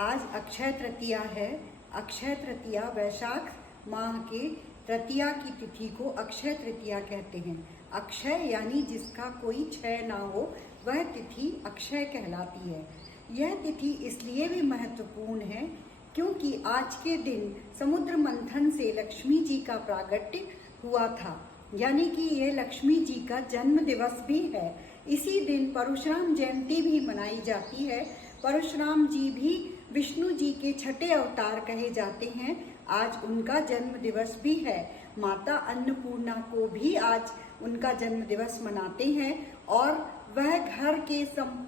आज अक्षय तृतीया है। अक्षय तृतीया वैशाख माह के तृतीया की तिथि को अक्षय तृतीया कहते हैं। अक्षय यानी जिसका कोई क्षय ना हो, वह तिथि अक्षय कहलाती है। यह तिथि इसलिए भी महत्वपूर्ण है क्योंकि आज के दिन समुद्र मंथन से लक्ष्मी जी का प्रागट्य हुआ था, यानी कि यह लक्ष्मी जी का जन्म दिवस भी है। इसी दिन परशुराम जयंती भी मनाई जाती है। परशुराम जी भी विष्णु जी के छठे अवतार कहे जाते हैं। आज उनका जन्म दिवस भी है। माता अन्नपूर्णा को भी आज उनका जन्म दिवस मनाते हैं और वह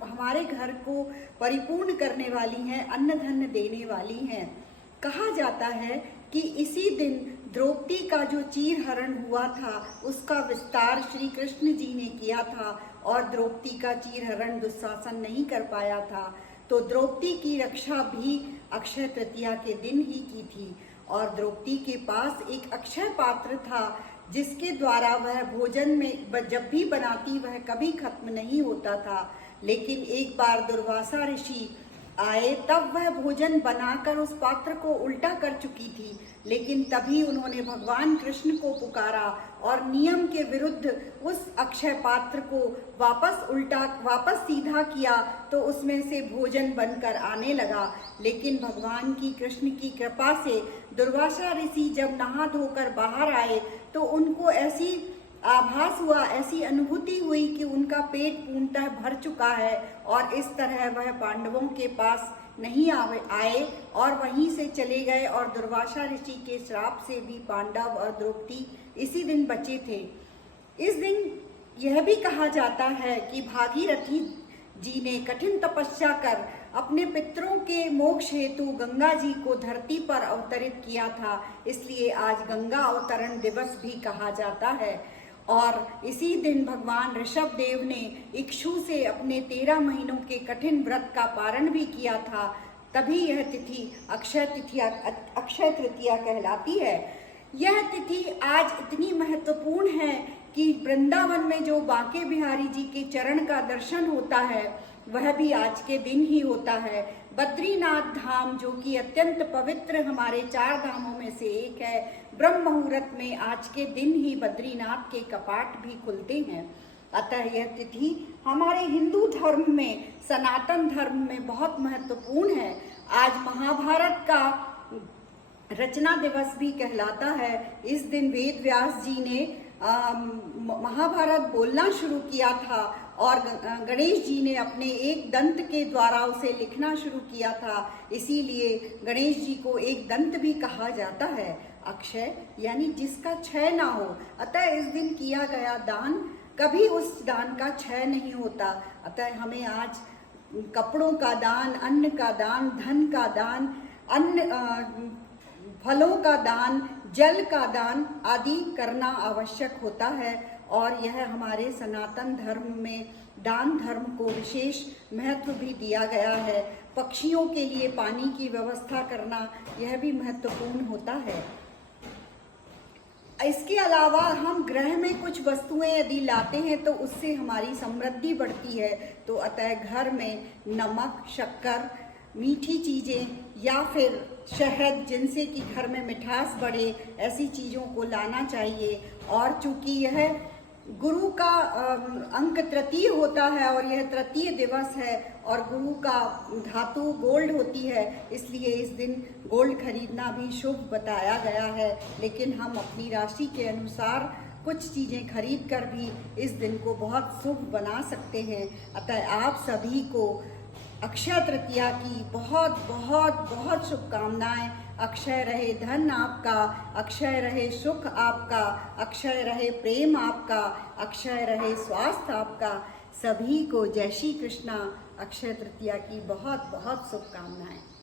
हमारे घर को परिपूर्ण करने वाली हैं, अन्न धन देने वाली हैं। कहा जाता है कि इसी दिन द्रौपदी का जो चीर हरण हुआ था, उसका विस्तार श्री कृष्ण जी ने किया था और द्रौपदी का चीर हरण दुशासन नहीं कर पाया था, तो द्रौपदी की रक्षा भी अक्षय तृतीया के दिन ही की थी। और द्रौपदी के पास एक अक्षय पात्र था जिसके द्वारा वह भोजन में जब भी बनाती वह कभी खत्म नहीं होता था। लेकिन एक बार दुर्वासा ऋषि आए, तब वह भोजन बनाकर उस पात्र को उल्टा कर चुकी थी, लेकिन तभी उन्होंने भगवान कृष्ण को पुकारा और नियम के विरुद्ध उस अक्षय पात्र को वापस सीधा किया, तो उसमें से भोजन बनकर आने लगा। लेकिन भगवान की कृष्ण की कृपा से दुर्वासा ऋषि जब नहा धोकर बाहर आए तो उनको ऐसी आभास हुआ, ऐसी अनुभूति हुई कि उनका पेट पूर्णतः भर चुका है और इस तरह वह पांडवों के पास नहीं आए और वहीं से चले गए। और दुर्वासा ऋषि के श्राप से भी पांडव और द्रौपदी इसी दिन बचे थे। इस दिन यह भी कहा जाता है कि भागीरथी जी ने कठिन तपस्या कर अपने पितरों के मोक्ष हेतु गंगा जी को धरती पर अवतरित किया था, इसलिए आज गंगा अवतरण दिवस भी कहा जाता है। और इसी दिन भगवान ऋषभ देव ने इक्षु से अपने 13 महीनों के कठिन व्रत का पारण भी किया था, तभी यह तिथि अक्षय तृतीया कहलाती है। यह तिथि आज इतनी महत्वपूर्ण है कि वृंदावन में जो बांके बिहारी जी के चरण का दर्शन होता है वह भी आज के दिन ही होता है। बद्रीनाथ धाम जो कि अत्यंत पवित्र हमारे 4 धामों में से एक है, ब्रह्म मुहूर्त में आज के दिन ही बद्रीनाथ के कपाट भी खुलते हैं। अतः यह तिथि हमारे हिंदू धर्म में, सनातन धर्म में बहुत महत्वपूर्ण है। आज महाभारत का रचना दिवस भी कहलाता है। इस दिन वेद व्यास जी ने महाभारत बोलना शुरू किया था और गणेश जी ने अपने एक दंत के द्वारा उसे लिखना शुरू किया था, इसीलिए गणेश जी को एक दंत भी कहा जाता है। अक्षय यानी जिसका क्षय ना हो, अतः इस दिन किया गया दान कभी उस दान का क्षय नहीं होता। अतः हमें आज कपड़ों का दान, अन्न का दान, धन का दान, फलों का दान, जल का दान आदि करना आवश्यक होता है। और यह हमारे सनातन धर्म में दान धर्म को विशेष महत्व भी दिया गया है। पक्षियों के लिए पानी की व्यवस्था करना यह भी महत्वपूर्ण होता है। इसके अलावा हम गृह में कुछ वस्तुएं यदि लाते हैं तो उससे हमारी समृद्धि बढ़ती है। तो अतः घर में नमक, शक्कर, मीठी चीज़ें या फिर शहद, जिनसे कि घर में मिठास बढ़े, ऐसी चीज़ों को लाना चाहिए। और चूंकि यह गुरु का अंक तृतीय होता है और यह तृतीय दिवस है और गुरु का धातु गोल्ड होती है, इसलिए इस दिन गोल्ड खरीदना भी शुभ बताया गया है। लेकिन हम अपनी राशि के अनुसार कुछ चीज़ें खरीद कर भी इस दिन को बहुत शुभ बना सकते हैं। अतः आप सभी को अक्षय तृतीया की बहुत बहुत बहुत शुभकामनाएं। अक्षय रहे धन आपका, अक्षय रहे सुख आपका, अक्षय रहे प्रेम आपका, अक्षय रहे स्वास्थ्य आपका। सभी को जय श्री कृष्णा। अक्षय तृतीया की बहुत बहुत शुभकामनाएं।